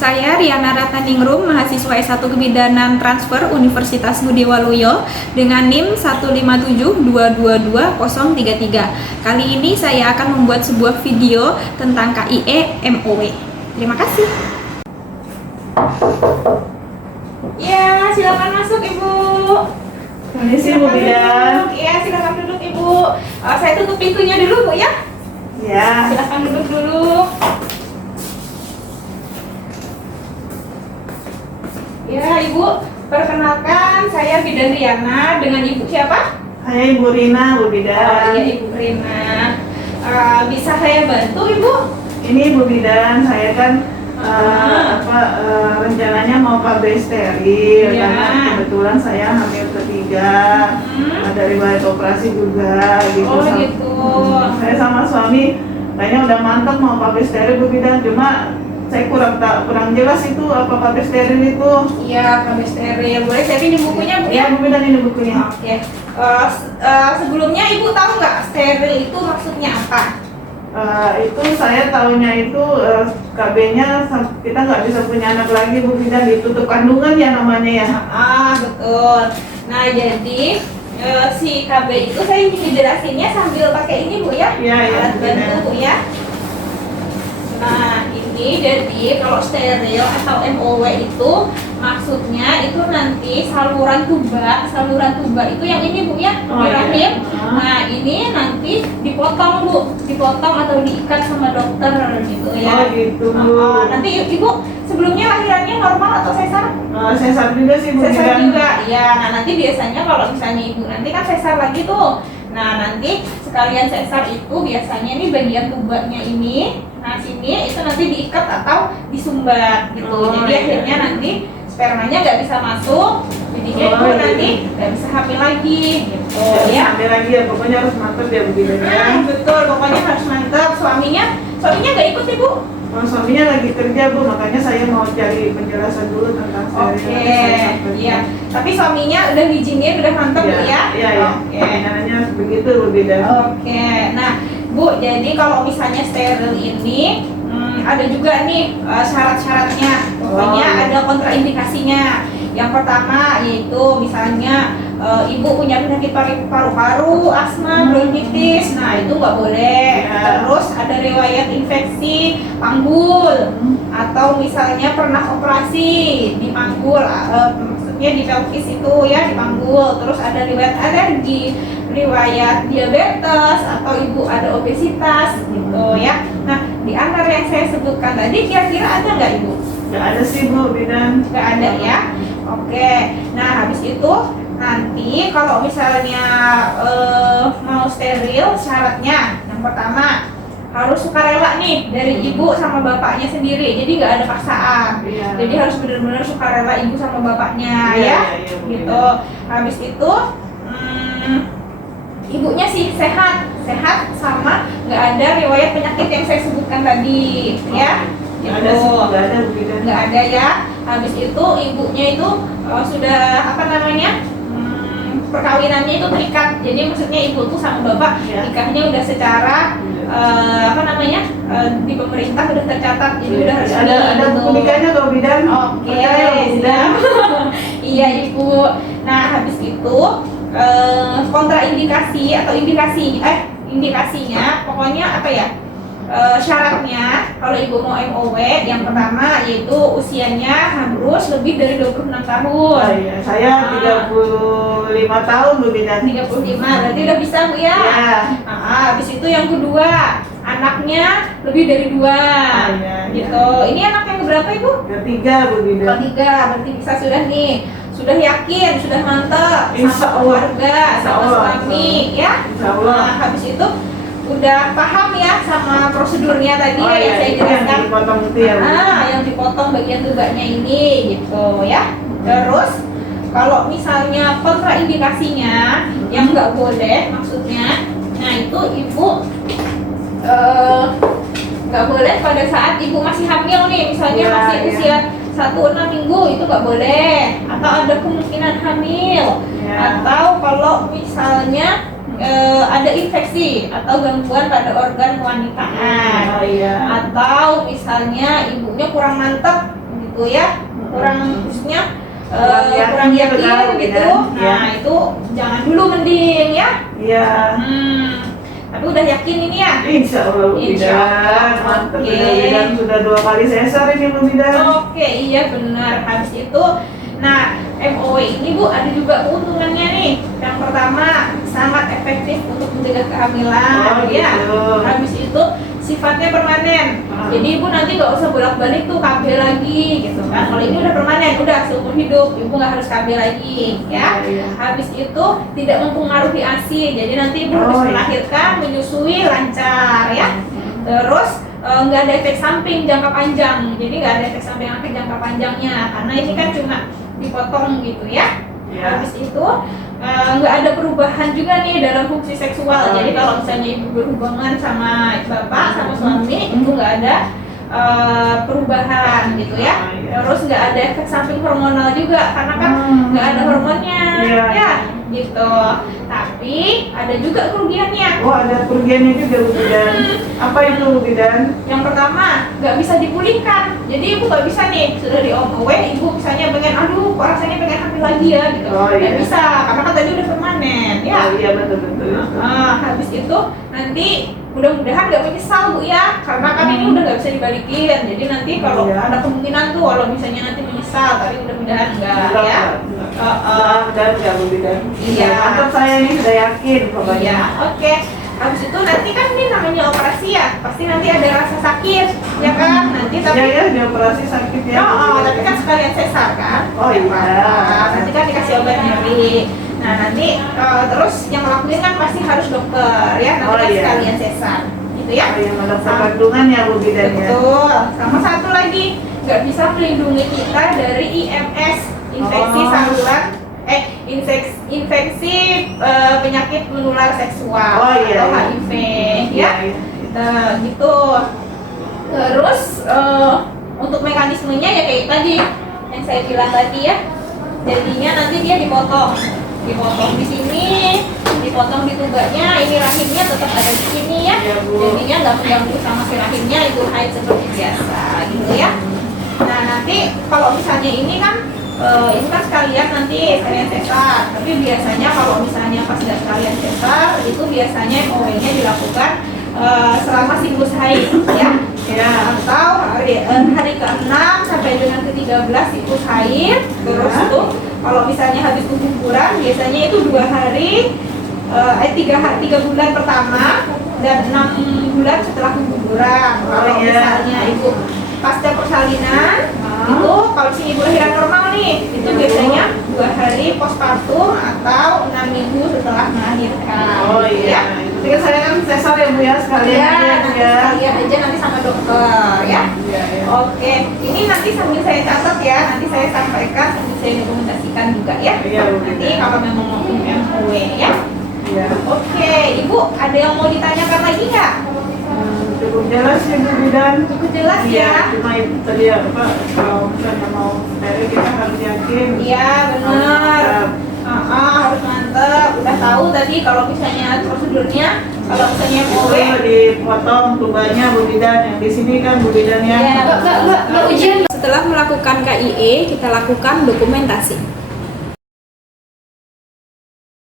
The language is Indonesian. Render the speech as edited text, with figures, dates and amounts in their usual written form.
Saya Riana Ratnaningrum, mahasiswa S1 Kebidanan Transfer Universitas Budi Waluyo dengan NIM 157222033. Kali ini saya akan membuat sebuah video tentang KIE MOW. Terima kasih. Ya, silakan masuk Ibu. Permisi Bu Bidan. Iya, silakan duduk Ibu. Saya tutup pintunya dulu Bu ya. Ya. Silakan duduk dulu. Ya, Ibu, perkenalkan saya Bidan Riana dengan Ibu siapa? Hai Ibu Rina, Bu Oh Bidan. iya, Ibu Rina. Bisa saya bantu Ibu? Ini Bu Bidan, saya kan rencananya mau KB steril Ya. karena kebetulan saya hamil ketiga. Ada riwayat operasi juga gitu. Oh gitu. Saya sama suami kayaknya udah mantap mau KB steril Bu Bidan, cuma saya kurang jelas itu apa KB steril itu. Iya, kami steril. Boleh saya pinjam bukunya Bu ya? Ya Bu Bidan, ini bukunya. Oke. Sebelumnya Ibu tahu nggak steril itu maksudnya apa? Itu saya tahunya itu KB-nya kita nggak bisa punya anak lagi Bu Bidan, ditutup kandungan ya namanya ya. Betul. Nah, jadi si KB itu saya ingin jelasinnya sambil pakai ini Bu ya. Iya, iya, Alat bantu benar. Bu ya. Nah, ini jadi kalau steril atau MOW itu maksudnya itu nanti saluran tuba itu yang ini Bu ya, Oh, di iya. rahim. Nah, ini nanti dipotong Bu, dipotong atau diikat sama dokter gitu ya. Oh gitu. Nanti Ibu sebelumnya lahirannya normal atau sesar? Sesar juga sih Bu Sesar Bidan. juga, ya. Nah nanti biasanya kalau misalnya ibu nanti kan sesar lagi tuh. Nah nanti sekalian sesar itu biasanya nih bagian tubanya ini, nah sini itu nanti diikat atau disumbat gitu. Oh, Jadi iya. akhirnya nanti spermanya nggak bisa masuk, jadinya Oh, ibu iya. nanti nggak bisa hamil lagi gitu ya. Sampai lagi ya, pokoknya harus mantap ya Bu Bidan ya. Betul, pokoknya harus mantap. Suaminya nggak ikut sih Bu? Suaminya lagi kerja Bu, makanya saya mau cari penjelasan dulu tentang Oke, iya. Tapi suaminya udah ngizinin, udah mantap Bu ya? Iya, iya. Oke. Caranya begitu Bu Bidan. Oke, nah Bu, jadi kalau misalnya steril ini ada juga nih syarat-syaratnya. Pokoknya Oh, iya. ada kontraindikasinya. Yang pertama yaitu misalnya ibu punya penyakit paru-paru, asma, bronkitis, nah itu nggak boleh. Ya. Terus ada riwayat infeksi panggul atau misalnya pernah operasi di panggul, maksudnya di pelvis itu ya, di panggul. Terus ada riwayat alergi, riwayat diabetes atau ibu ada obesitas gitu ya. Nah, di antara yang saya sebutkan tadi kira-kira ada nggak ibu? Nggak ada sih Bu Bidan. Nggak ada ya. Oke. Nah, habis itu nanti kalau misalnya mau steril, syaratnya yang pertama harus sukarela nih dari ibu sama bapaknya sendiri. Jadi nggak ada paksaan. Iya. Jadi harus benar-benar sukarela ibu sama bapaknya Iya, ya. iya, Bu Gitu. Habis itu ibunya sih sehat sama nggak ada riwayat penyakit yang saya sebutkan tadi ya. Nggak ada sih, nggak ada Bu Bidan. Nggak ada ya. Habis itu ibunya itu sudah apa namanya perkawinannya itu terikat. Jadi maksudnya ibu tuh sama bapak Ya. nikahnya udah secara apa namanya di pemerintah udah tercatat. Jadi udah resmi. Ada gitu. buku nikahnya Bu Bidan. Oke, Percaya Bu Bidan. iya Ibu. Nah habis itu kontraindikasi atau indikasinya pokoknya apa ya, syaratnya kalau ibu mau MOW yang pertama yaitu usianya harus lebih dari 26 tahun. Oh, iya. Saya 35 tahun Bu Bidan. 35 berarti udah bisa Bu ya. Ya. Habis itu yang kedua anaknya lebih dari 2 iya, gitu. Ini anak yang berapa Ibu? Ketiga Bu Bidan. Ketiga, berarti bisa sudah nih, sudah yakin, sudah mantap Insya sama Allah. keluarga, Insya sama Allah. suami ya. Insya Allah. Nah, habis itu udah paham ya sama prosedurnya tadi ya yang saya itu yang jelaskan. dipotong itu ya Bu. Yang dipotong bagian tubanya ini gitu ya. Terus kalau misalnya kontraindikasinya yang nggak boleh maksudnya, nah itu ibu nggak boleh pada saat ibu masih hamil nih, misalnya Ya, masih ya. usia 1-6 minggu itu nggak boleh, atau ada kemungkinan hamil, Ya. atau kalau misalnya ada infeksi atau gangguan pada organ kewanitaan, Oh iya. atau misalnya ibunya kurang mantap gitu ya, kurang maksudnya Kurang kurang yakin yakin betul, gitu. ya. Nah itu jangan dulu mending ya. Iya. Tapi udah yakin ini ya? Insya Allah Bu Insya Allah. Bidan. Mantap. Oke. Bu Bidan sudah 2 kali sesar ini Bu Bidan. Oke, iya benar. Habis itu, nah MOW ini Bu ada juga keuntungannya nih. Yang pertama sangat efektif untuk mencegah kehamilan, Oh, ya. gitu. Habis itu sifatnya permanen. Jadi Ibu nanti nggak usah bolak-balik tuh KB lagi, gitu kan? Kalau ini udah permanen, udah seumur hidup, Ibu nggak harus KB lagi, ya. Iya. Habis itu tidak mempengaruhi ASI, jadi nanti Ibu Oh, habis iya. melahirkan, menyusui lancar, ya. Terus nggak ada efek samping jangka panjang, jadi nggak ada efek samping efek jangka panjangnya, karena ini kan cuma dipotong gitu ya. Ya. Habis itu nggak ada perubahan juga nih dalam fungsi seksual. Oh, Jadi iya. kalau misalnya ibu berhubungan sama bapak sama suami itu nggak ada perubahan gitu ya. Oh, iya. Terus nggak ada efek samping hormonal juga karena kan nggak ada hormonnya, Iya. ya gitu. Tapi ada juga kerugiannya. Oh, ada kerugiannya juga Bu Bidan. Apa itu Bu Bidan? Yang pertama, nggak bisa dipulihkan. Jadi ibu nggak bisa nih, sudah di OMW, ibu misalnya pengen, aduh, kok rasanya pengen hamil lagi ya, gitu. Oh, Nggak iya. bisa, karena kan tadi udah permanen, ya. Oh iya betul-betul. Habis itu nanti mudah-mudahan nggak menyesal Bu ya, karena kan ini udah nggak bisa dibalikin. Jadi nanti kalau Iya. ada kemungkinan tuh, kalau misalnya nanti menyesal, tapi mudah-mudahan enggak ya. Dan enggak Bu Bidan. Iya. Mantap, saya ini sudah yakin pokoknya. Iya, oke. Habis itu nanti kan ini namanya operasi ya, pasti nanti ada rasa sakit, ya kan? Nanti tapi Ya ya, di operasi sakit ya. tapi kan sekalian sesar kan? Oh, iya. Nanti kan dikasih obat nyeri. Nah nanti terus yang ngelakuin kan pasti harus dokter ya, nanti Oh, kan iya. sekalian sesar, gitu ya? Oh, yang dokter kandungan ya Bu Bidan ya. Betul. Sama satu lagi, nggak bisa melindungi kita dari IMS, infeksi Oh. saluran, infeksi penyakit menular seksual Oh, iya, atau iya. HIV, Iya, ya. iya. Nah, gitu. Terus untuk mekanismenya ya kayak tadi yang saya bilang tadi ya. Jadinya nanti dia dipotong di sini, dipotong di tungganya, ini rahimnya tetap ada di sini ya. Iya, Bu. Jadinya nggak mengganggu sama si rahimnya, itu haid seperti biasa gitu ya. Nah nanti kalau misalnya ini kan sekalian nanti sekalian sesar, tapi biasanya kalau misalnya pas nggak sekalian sesar itu biasanya MOW-nya dilakukan selama siklus haid ya. Ya. Atau hari ke-6 sampai dengan ke-13 siklus haid. Terus Ya. tuh kalau misalnya habis keguguran biasanya itu 2 hari 3 bulan pertama dan 6 bulan setelah keguguran. Kalau iya. misalnya ibu pasca persalinan itu kalau si ibu lahiran normal nih itu Iya, Bu. biasanya 2 hari postpartum atau 6 minggu setelah melahirkan. Oh gitu iya. Jadi saya kan sesar ya Bu ya, sekalian Ya, aja, Bu, nanti ya. sekalian aja nanti sama dokter ya. Iya, iya. Oke, ini nanti sambil saya catat ya, nanti saya sampaikan, sambil saya dokumentasikan juga ya. Iya, Bu. Nanti kalau memang mau MOW ya. Iya. Oke, Ibu ada yang mau ditanyakan lagi nggak? Cukup jelas ya Bu Bidan. Cukup jelas Iya, ya. cuma itu tadi apa, kalau misalnya mau steril kita harus yakin. Iya benar. Harus mantep. Udah tahu tadi kalau misalnya prosedurnya, kalau misalnya MOW. Itu dipotong tubanya Bu Bidan, yang di sini kan Bu Bidan ya. Ya, ujian. Setelah melakukan KIE, kita lakukan dokumentasi.